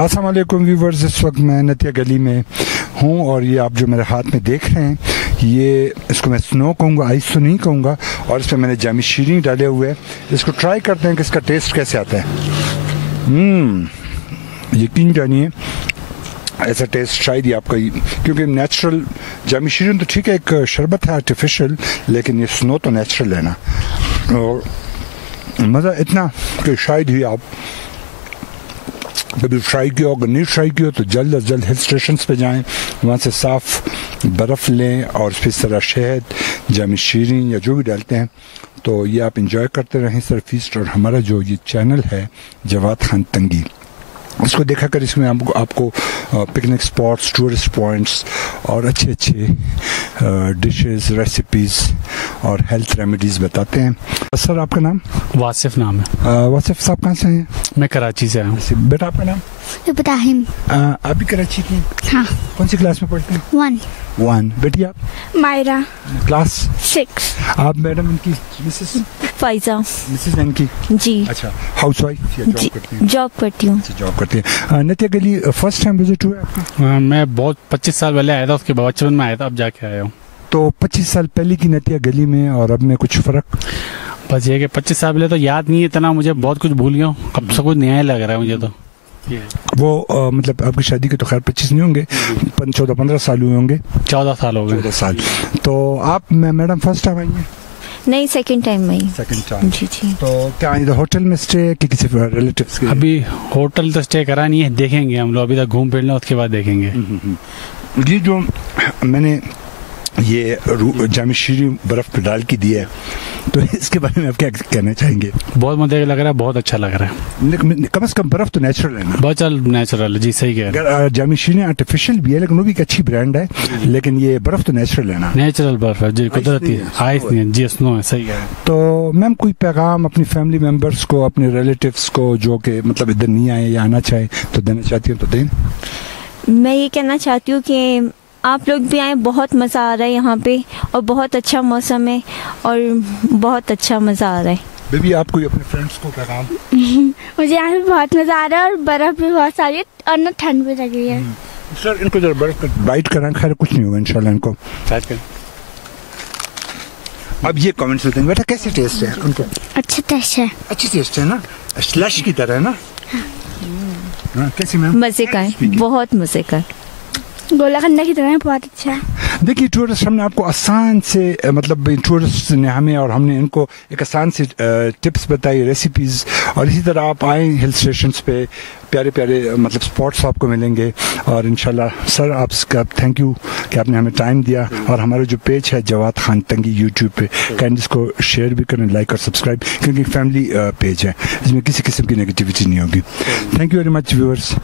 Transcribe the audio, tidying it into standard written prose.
अस्सलाम वालेकुम व्यूवर्स, इस वक्त मैं नतिया गली में हूँ और ये आप जो मेरे हाथ में देख रहे हैं ये इसको मैं स्नो कहूँगा, आइस तो नहीं कहूँगा, और इसमें मैंने जामी शीरी डाले हुए हैं। इसको ट्राई करते हैं कि इसका टेस्ट कैसे आता है। यकीन जानिए ऐसा टेस्ट शायद ही आपका, क्योंकि नेचुरल जामी शीरी तो ठीक है एक शरबत है आर्टिफिशियल, लेकिन ये स्नो तो नेचुरल है ना, और मज़ा इतना कि शायद ही आप कभी ट्राई किया हो। अगर नहीं ट्राई किया तो जल्द अज जल्द हिल स्टेशन पे जाएं, वहाँ से साफ़ बर्फ़ लें और फिर इस तरह शहद, जामी शीरी या जो भी डालते हैं तो ये आप इंजॉय करते रहें सर फीस्ट। और हमारा जो ये चैनल है जवाद खान तंगी, इसको देखा कर, इसमें आपको पिकनिक स्पॉट्स, टूरिस्ट पॉइंट्स और अच्छे अच्छे डिशेस, रेसिपीज़ और हेल्थ रेमेडीज़ बताते हैं। सर आपका नाम? वासिफ नाम है। वासिफ साहब कहाँ से हैं? मैं कराची से आया हूँ। बेटा आपका नाम? इब्राहिम। आप भी कराची की? हाँ। कौन सी क्लास में पढ़ते हैं? 1। बेटी आप? मायरा। क्लास 6। आप मैडम इनकी मिसेस? फाइजा। मिसेस इनकी? जी। अच्छा, हाउस वाइफ या जॉब करती हैं? जॉब करती हूँ। जॉब करती हैं। नतिया गली फर्स्ट टाइम विजिट हुआ आपका? मैं बहुत 25 साल पहले आया था, उसके बाद बचपन में आया था, अब जाके आया हूँ। तो 25 साल पहले की नतिया गली में और अब में कुछ फ़र्क? बस ये कि 25 साल पहले तो याद नहीं है इतना, मुझे बहुत कुछ भूल गया हूँ, अब सब कुछ नया ही लग रहा है मुझे तो। वो मतलब आपकी शादी के तो खैर 25 नहीं होंगे, 14-15 साल हुए होंगे? 14 साल हो गए। 14 साल। तो आप मैडम फर्स्ट टाइम आई हैं? नहीं, सेकंड टाइम में। Second time. जी। तो क्या इधर होटल में स्टे कि किसी रिलेटिव्स के? अभी होटल तो स्टे करा नहीं है, देखेंगे हम लोग, अभी तक घूम फिर लें उसके बाद देखेंगे। ये जो मैंने ये जामी शीरी बर्फ पे डाल के दिया है, तो इसके बारे में आप क्या कहना चाहेंगे? बहुत मजे लग रहा है, बहुत अच्छा लग रहा है। कम से कम बर्फ तो नेचुरल है ना? बहुत नेचुरल है जी, सही कह रहे हैं। जामी शीरी आर्टिफिशियल भी है लेकिन वो भी एक अच्छी ब्रांड है, लेकिन ये बर्फ तो नेचुरल है ना? नेचुरल बर्फ है जी, कुदरती है, आइस नहीं है जी, स्नो है। सही है। तो मैम कोई पैगाम अपनी फैमिली मेंबर्स को, अपने रिलेटिव्स को जो कि मतलब इधर नहीं आए या आना चाहे तो देना चाहती हूँ तो दें? मैं ये कहना चाहती हूँ कि आप लोग भी आए, बहुत मज़ा आ रहा है यहाँ पे और बहुत अच्छा मौसम है और बहुत अच्छा मज़ा आ रहा है। बेबी आप कोई अपने फ्रेंड्स को पैगाम? मुझे यहाँ पे बहुत मज़ा आ रहा है और बर्फ़ भी बहुत सारी है और ना ठंड भी लग रही है। सर इनको जरा बर्फ बाइट कराएं, खैर कुछ नहीं होगा इंशाल्लाह इनको। अब ये कमेंट्स देते हैं बेटा कैसे टेस्ट है उनको? अच्छा टेस्ट है। अच्छी टेस्ट है ना, स्लश की तरह है ना? कैसी मैम? मज़े का है, बहुत मज़े का। गोला खन्ना की तरह बहुत अच्छा है। देखिए टूरिस्ट, हमने आपको आसान से मतलब टूरिस्ट ने हमें और हमने इनको एक आसान से टिप्स बताई, रेसिपीज़, और इसी तरह आप आए हिल स्टेशंस पे, प्यारे प्यारे मतलब स्पॉट्स आपको मिलेंगे। और इंशाल्लाह सर आपका थैंक यू कि आपने हमें टाइम दिया। और हमारा जो पेज है जवाद खान तंगी यूट्यूब पे, कैंड इसको शेयर भी करें, लाइक और सब्सक्राइब, क्योंकि फैमिली पेज है, इसमें किसी किस्म की नेगेटिविटी नहीं होगी। Thank you very much viewers.